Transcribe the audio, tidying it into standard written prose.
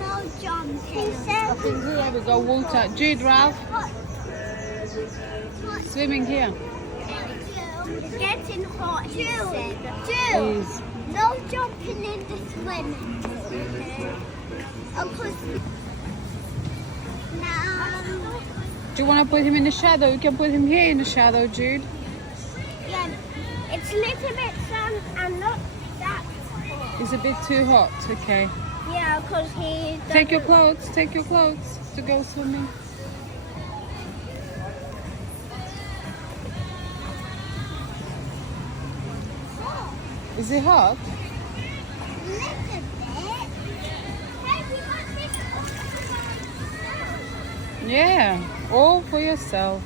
No jumping. He I said think here we go, water. Jude, Ralph, swimming here. it's getting hot, he said. Please. No jumping in the swimming pool. Of course. Now, Do you want to put him in the shadow? You can put him here in the shadow, Jude. yeah, it's a little bit sun and not that hot. It's a bit too hot. Okay. Yeah, because he Take your doesn't- clothes. Take your clothes to go swimming. Is it hot? Little bit. Hey, we want this. Yeah. All for yourself.